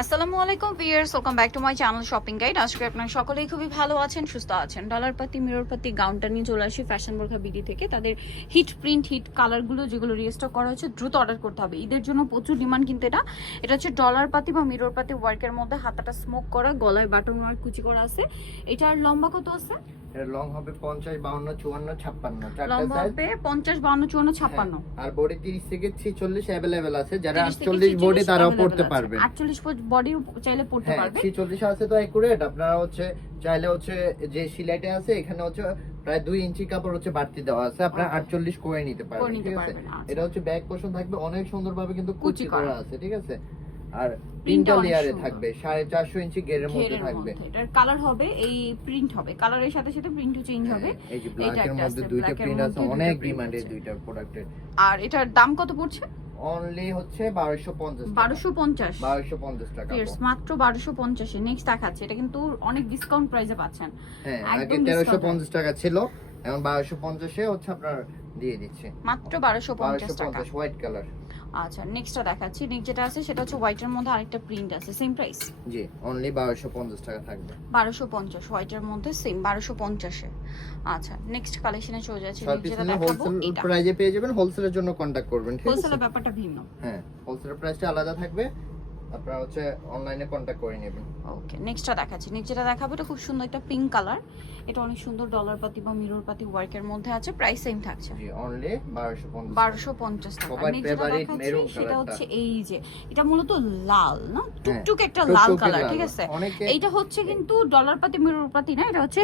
আসসালামু আলাইকুম viewers welcome back to my channel shopping guide আজকে আপনারা সকলেই খুবই ভালো আছেন সুস্থ আছেন। ডলার পাতি মিরর পাতি গাউনটা নিয়ে চলে আসি ফ্যাশন বোরখা বিডি থেকে। তাদের হিট প্রিন্ট হিট কালারগুলো যেগুলো রিস্টক করা হচ্ছে দ্রুত অর্ডার করতে হবে। ঈদের জন্য প্রচুর ডিমান্ড কিন্তু এটা। এটা হচ্ছে ডলার পাতি বা মিরর পাতি ওয়ার্কের মধ্যে হাতাটা স্মোক করা গলায় বাটন ওয়ার্ক কুচি করা আছে। এটার লম্বা কত আছে? লং হবে লম্বা হবে আর বডি তিরিশ থেকে ছিচল্লিশ অ্যাভেলেবেল আছে। যারা 30 আটচল্লিশ বডি তারাও পড়তে পারবে 48 বডি চাইলে পড়তে হ্যাঁ পারবে। ছিচল্লিশ আছে তো একুরেট আপনারা হচ্ছে চাইলে হচ্ছে যে সিলাইটে আছে এখানে হচ্ছে প্রায় দুই ইঞ্চি কাপড় হচ্ছে বাড়তি দেওয়া আছে আপনারা Okay. আটচল্লিশ করে নিতে পারবেন ঠিক আছে? আচ্ছা। এটা হচ্ছে ব্যাক পোর্শন থাকবে অনেক সুন্দর ভাবে কিন্তু কুচি করা। আছে ঠিক আছে? আর তিনটা লেয়ারে থাকবে সাড়ে চারশো ইঞ্চি গেরের মধ্যে থাকবে। এটার কালার হবে এই প্রিন্ট হবে। কালারের সাথে সাথে প্রিন্টও চেঞ্জ হবে হ্যাঁ, এই যে এটা ব্ল্যাকের মধ্যে দুইটা প্রিন্ট আছে অনেক print ডিমান্ড এই আছে। দুইটা প্রোডাক্টের আর এটার দাম কত পড়ছে? অনলি হচ্ছে বারোশো পঞ্চাশ বারোশো পঞ্চাশ। বারোশো পঞ্চাশ টাকা Pierce, মাত্র বারোশো পঞ্চাশে। নেক্সট দেখাচ্ছে। এটা কিন্তু অনেক ডিসকাউন্ট প্রাইসে পাচ্ছেন। হ্যাঁ আগে তেরোশো discount পঞ্চাশ টাকা ছিল এখন 1250 এ হচ্ছে আপনার দিয়ে দিচ্ছে। মাত্র বারোশো পঞ্চাশ বারোশো টাকা পঞ্চাশ হোয়াইট কালার আচ্ছা নেক্সটটা দেখাচ্ছি। নেক্সট যেটা আছে সেটা হচ্ছে হোয়াইটের মধ্যে আরেকটা প্রিন্ট আছে সেম প্রাইস জি অনলি বারোশো পঞ্চাশ টাকা থাকবে। বারোশো পঞ্চাশ হোয়াইটের মধ্যে সেম বারোশো পঞ্চাশে। আচ্ছা নেক্সট কালেকশনে চলে যাচ্ছে যেটা দেখাবো এটা। প্রাইজে পেয়ে যাবেন হোলসেলের জন্য কন্ট্যাক্ট করবেন ঠিক আছে? হোলসেলের ব্যাপারটা ভিন্ন। হ্যাঁ হোলসেলের প্রাইসটা আলাদা থাকবে আপনারা হচ্ছে অনলাইনে কন্ট্যাক্ট করে নেবেন। ওকে নেক্সটটা দেখাচ্ছি। নেক্সট যেটা দেখাবো এটা খুব সুন্দর একটা পিঙ্ক কালার এটা অনেক সুন্দর ডলার পাতি বা মিরর পাতি ওয়ার্কের মধ্যে আছে প্রাইস সেম থাকছে। জি অনলি বারোশো পঞ্চাশ বারোশো পঞ্চাশ টাকা। সেটা হচ্ছে এই যে এটা মূলত লাল না? টুকটুক একটা লাল কালার ঠিক আছে? এইটা হচ্ছে কিন্তু ডলার পাতি মিরর পাতি না? এটা হচ্ছে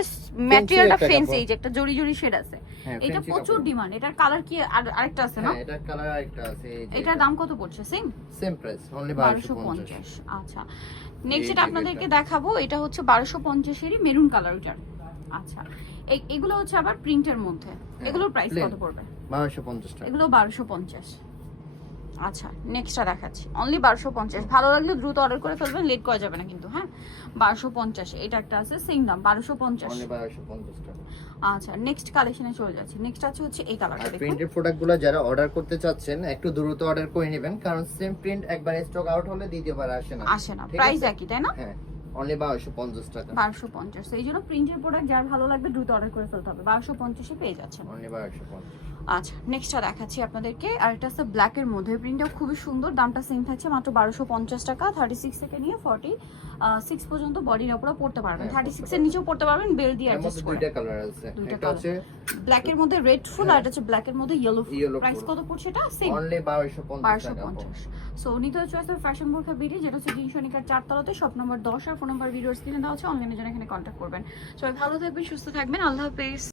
ম্যাটেরিয়ালটা ফেন্সি। এই যে একটা জড়ি জড়ি শেড আছে। হ্যাঁ, এটা প্রচুর ডিমান্ড এটার কালার কি আর- আরেকটা আছে না? হ্যাঁ এটার কালার আরেকটা আছে এটার দাম কত পড়ছে? সেম সেম প্রাইস অনলি বারোশো বারোশো পঞ্চাশ আচ্ছা। নেক্সট যেটা আপনাদেরকে দেখাবো এটা হচ্ছে বারোশো পঞ্চাশেরই মেরুন কালার ওটার আচ্ছা। এগুলো হচ্ছে আবার প্রিন্টের মধ্যে। এগুলোর প্রাইস কত পড়বে? বারোশো পঞ্চাশ এগুলো বারোশো পঞ্চাশ। আচ্ছা নেক্সটটা দেখাচ্ছি। অনলি বারোশো পঞ্চাশ। ভালো লাগলে দ্রুত অর্ডার করে ফেলবেন লেট করা যাবে না কিন্তু হ্যাঁ? বারোশো পঞ্চাশ এটা একটা আছে সেম দাম বারোশো পঞ্চাশ। আচ্ছা নেক্সট কালেকশনে চলে যাচ্ছে। নেক্সট আছে হচ্ছে এই কালারটা প্রিন্টেড প্রোডাক্টগুলো যারা অর্ডার করতে চাচ্ছেন একটু দ্রুত অর্ডার করে নেবেন কারণ সেম প্রিন্ট একবার স্টক আউট হলে দ্বিতীয়বার আসে না। আসে না প্রাইস একই তাই না? হ্যাঁ অনলি বারোশো পঞ্চাশ টাকা। বারোশো পঞ্চাশ। এই জন্য প্রিন্টের প্রোডাক্ট যার ভালো লাগবে দ্রুত অর্ডার করে ফেলতে হবে। বারোশো পঞ্চাশে পেয়ে যাচ্ছেন। অনলি বারোশো পঞ্চাশ। আচ্ছা নেক্সটটা দেখাচ্ছি আপনাদেরকে। আর এটা হচ্ছে ব্ল্যাকের মধ্যে। প্রিন্টটাও খুবই সুন্দর দামটা সেম থাকছে মাত্র বারোশো পঞ্চাশ টাকা। থার্টি সিক্স থেকে নিয়ে ফর্টি সিক্স পর্যন্ত বডির ওপরে পড়তে পারবেন। হ্যাঁ, থার্টি সিক্স এর নিচেও পড়তে পারবেন বেল দিয়ে অ্যাডজাস্ট করে। দুইটা কালার আছে। দুইটা। হচ্ছে ব্ল্যাকের মধ্যে রেড ফুল আর এটা হচ্ছে ব্ল্যাকের মধ্যে ইয়েলো ফুল প্রাইস কত পড়ছে এটা? সেম অনলি বারোশো পঞ্চাশ বারোশো টাকা পঞ্চাশ সো নিতে হচ্ছে ফ্যাশন বোরখা বিডি যেটা হচ্ছে জিনসনিকার চারতলাতে শপ নম্বর দশ আর ফোন নম্বর ভিডিওর স্ক্রিনে দেওয়া হচ্ছে অনলাইনে জন্য এখানে কন্ট্যাক্ট করবেন। সবাই ভালো থাকবেন সুস্থ থাকবেন। আল্লাহ হাফেজ।